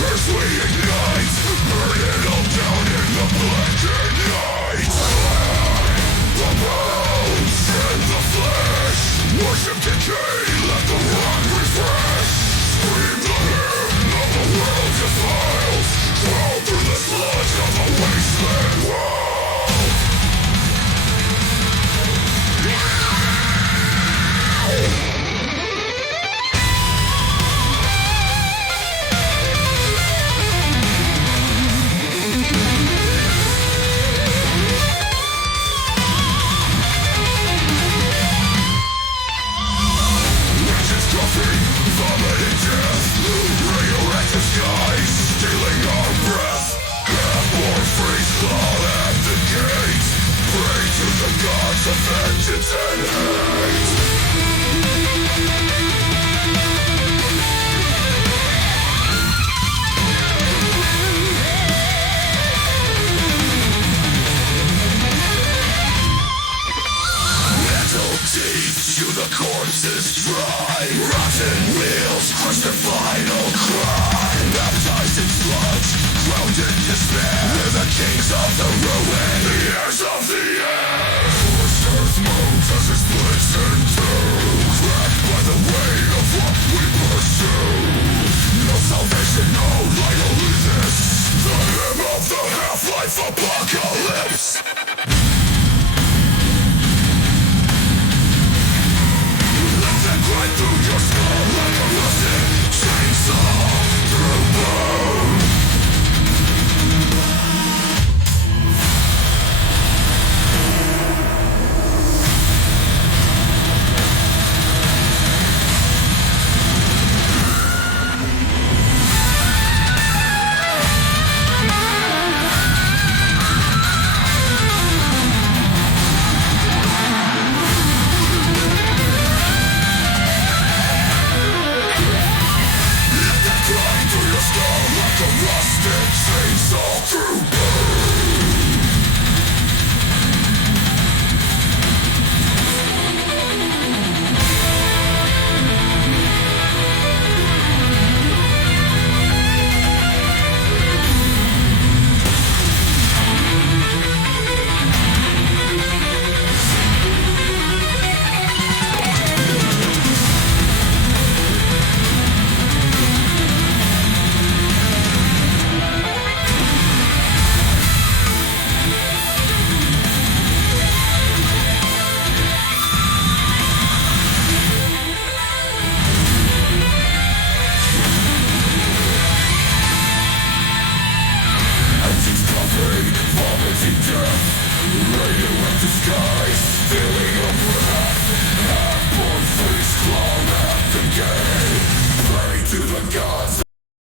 As we ignite, burn it all down in the blackened night. The bones and the flesh, worship decay, let the rock refresh. Scream the hymn of the world defiles, crawl through the sludge of a wasteland world. Vomiting death, radioactive skies, stealing our breath. Half-born freeze thaw at the gate. Pray to the gods of vengeance and hate. Metal teeth chew the corpses dry. Rotten wheels crush their final cry. Baptized in sludge, drowned in despair. We're the kings of the ruin, the heirs of the air. Forced earth moans as it splits in two, cracked by the weight of what we pursue. No salvation, no light, only this. The hymn of the half-life apocalypse. Right through your skull like a rusted chainsaw through bone. Through your skull like a rusted chainsaw.